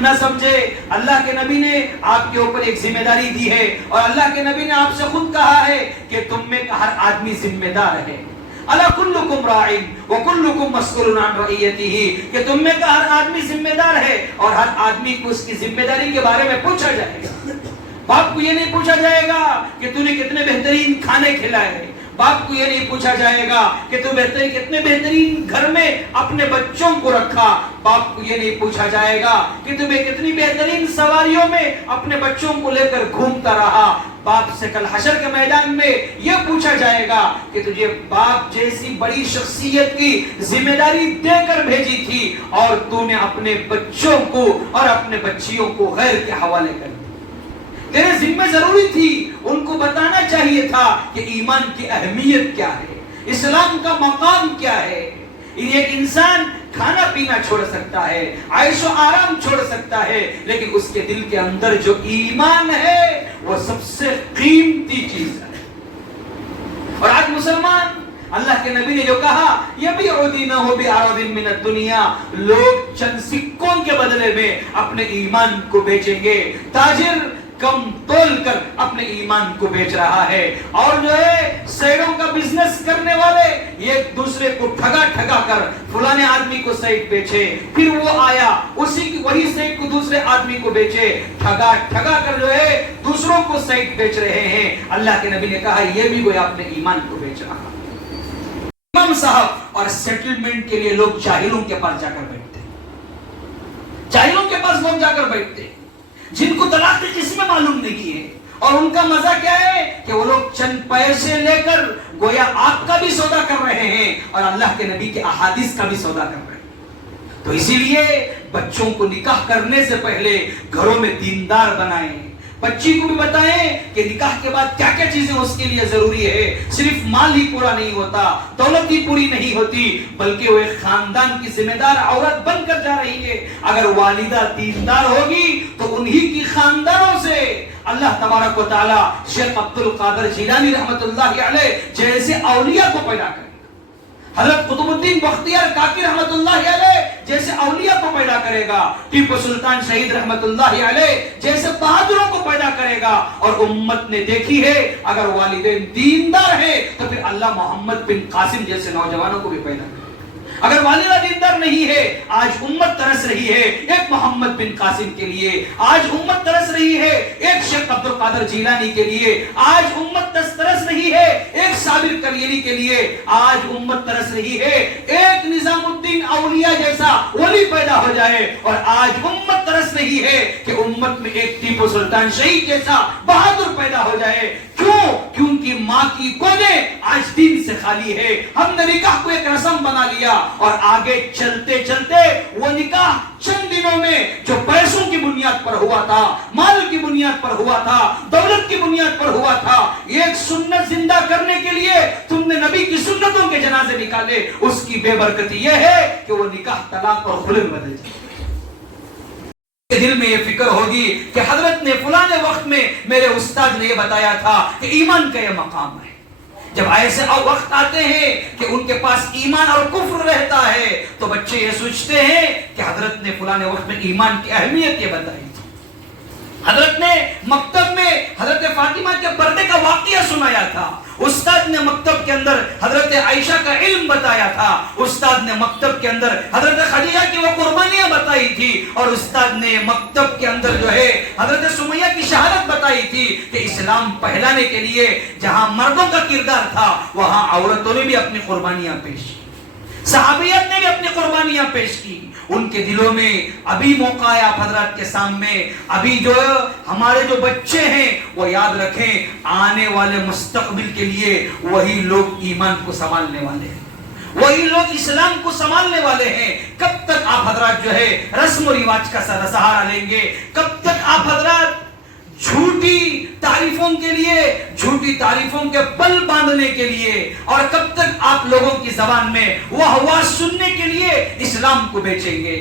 نہ سمجھے، اللہ کے نبی نے آپ کے اوپر ایک ذمہ داری دی ہے، اور اللہ کے نبی نے آپ سے خود کہا ہے کہ تم میں ہر آدمی ذمہ دار ہے۔ الا کلکم راع وکلکم مسئول عن رعیتہ، کہ تم میں کا ہر آدمی ذمہ دار ہے اور ہر آدمی کو اس کی ذمہ داری کے بارے میں پوچھا جائے گا۔ باپ کو یہ نہیں پوچھا جائے گا کہ تو نے کتنے بہترین کھانے کھلائے، باپ کو یہ نہیں پوچھا جائے گا کہ تو کتنے بہترین گھر میں اپنے بچوں کو رکھا، باپ کو یہ نہیں پوچھا جائے گا کہ تمہیں کتنی بہترین سواریوں میں اپنے بچوں کو لے کر گھومتا رہا۔ باپ سے کل حشر کے میدان میں یہ پوچھا جائے گا کہ تجھے باپ جیسی بڑی شخصیت کی ذمہ داری دے کر بھیجی تھی اور تو نے اپنے بچوں کو اور اپنے بچیوں کو غیر کے حوالے کر دیا۔ تیرے ذمہ ضروری تھی ان کو بتانا چاہیے تھا کہ ایمان کی اہمیت کیا ہے، اسلام کا مقام کیا ہے۔ ایک انسان کھانا پینا چھوڑ سکتا ہے، عیش و آرام چھوڑ سکتا ہے، لیکن اس کے دل کے اندر جو ایمان ہے وہ سب سے قیمتی چیز ہے۔ اور آج مسلمان، اللہ کے نبی نے جو کہا یبیع دینہ بعرض من الدنیا، لوگ چند سکوں کے بدلے میں اپنے ایمان کو بیچیں گے۔ تاجر کم تول کر اپنے ایمان کو بیچ رہا ہے، اور جو ہے سیڑوں کا بزنس کرنے والے ایک دوسرے کو ٹھگا ٹھگا کر فلانے آدمی کو سیٹ بیچے، پھر وہ آیا وہی سیٹ کو دوسرے آدمی کو بیچے، ٹھگا ٹھگا کر جو ہے دوسروں کو سیٹ بیچ رہے ہیں۔ اللہ کے نبی نے کہا یہ بھی کوئی اپنے ایمان کو بیچ رہا۔ امام صاحب اور سیٹلمنٹ کے لیے لوگ جاہلوں کے پاس جا کر بیٹھتے، جاہلوں کے پاس لوگ جا کر بیٹھتے جن کو طلاق کی قسمیں معلوم نہیں ہے، اور ان کا مزہ کیا ہے کہ وہ لوگ چند پیسے لے کر گویا آپ کا بھی سودا کر رہے ہیں اور اللہ کے نبی کے احادیث کا بھی سودا کر رہے ہیں۔ تو اسی لیے بچوں کو نکاح کرنے سے پہلے گھروں میں دیندار بنائیں، بچی کو بھی بتائیں کہ نکاح کے بعد کیا کیا چیزیں اس کے لیے ضروری ہے۔ صرف مال ہی پورا نہیں ہوتا، دولت ہی پوری نہیں ہوتی، بلکہ وہ ایک خاندان کی ذمہ دار عورت بن کر جا رہی ہے۔ اگر والدہ دیندار ہوگی تو انہی کی خاندانوں سے اللہ تبارک و تعالی شیخ عبد القادر جیلانی رحمت اللہ علیہ جیسے اولیاء کو پیدا کرے، حضرت قطب الدین بختیار کاکی رحمت اللہ علیہ جیسے اولیاء کو پیدا کرے گا، ٹیپو سلطان شہید رحمت اللہ علیہ جیسے بہادروں کو پیدا کرے گا۔ اور امت نے دیکھی ہے اگر والدین دیندار ہیں تو پھر اللہ محمد بن قاسم جیسے نوجوانوں کو بھی پیدا کرے۔ اگر والدہ دیندار نہیں ہے، آج امت ترس رہی ہے ایک محمد بن قاسم کے لیے، آج امت ترس رہی ہے ایک شیخ عبد القادر جیلانی کے لیے، آج امت ترس رہی ہے ایک صابر کلیری کے لیے، آج امت ترس رہی ہے ایک نظام الدین اولیاء جیسا ولی پیدا ہو جائے، اور آج امت ترس رہی ہے کہ امت میں ایک ٹیپو سلطان شہید جیسا بہادر پیدا ہو جائے۔ کیوں؟ کیونکہ ماں کی گودیں آج دین سے خالی ہے۔ ہم نے نکاح کو ایک رسم بنا لیا اور آگے چلتے چلتے وہ نکاح چند دنوں میں جو پیسوں کی بنیاد پر ہوا تھا، مال کی بنیاد پر ہوا تھا، دولت کی بنیاد پر ہوا تھا، ایک سنت زندہ کرنے کے لیے تم نے نبی کی سنتوں کے جنازے نکالے، اس کی بے برکتی یہ ہے کہ وہ نکاح طلاق اور خلع بدل جائے۔ دل میں یہ فکر ہوگی کہ حضرت نے فلانے وقت میں میرے استاد نے یہ بتایا تھا کہ ایمان کا یہ مقام ہے۔ جب ایسے وقت آتے ہیں کہ ان کے پاس ایمان اور کفر رہتا ہے تو بچے یہ سوچتے ہیں کہ حضرت نے فلانے وقت میں ایمان کی اہمیت یہ بتائی تھی، حضرت نے مکتب میں حضرت فاطمہ کے پردے کا واقعہ سنایا تھا، استاد نے مکتب کے اندر حضرت عائشہ کا علم بتایا تھا، استاد نے مکتب کے اندر حضرت خدیجہ کی وہ قربانیاں بتائی تھی، اور استاد نے مکتب کے اندر جو ہے حضرت سمیہ کی شہادت بتائی تھی کہ اسلام پھیلانے کے لیے جہاں مردوں کا کردار تھا وہاں عورتوں نے بھی اپنی قربانیاں پیش کی، صحابیت نے بھی اپنی قربانیاں پیش کی۔ ان کے دلوں میں ابھی موقع ہے آپ حضرات کے سامنے، ابھی جو ہمارے جو بچے ہیں وہ یاد رکھیں آنے والے مستقبل کے لیے وہی لوگ ایمان کو سنبھالنے والے ہیں، وہی لوگ اسلام کو سنبھالنے والے ہیں۔ کب تک آپ حضرات جو ہے رسم و رواج کا سہارا لیں گے؟ کب تک آپ حضرات جھوٹی تعریفوں کے لیے، جھوٹی تعریفوں کے پل باندھنے کے لیے، اور کب تک آپ لوگوں کی زبان میں وہ ہوا سننے کے لیے اسلام کو بیچیں گے؟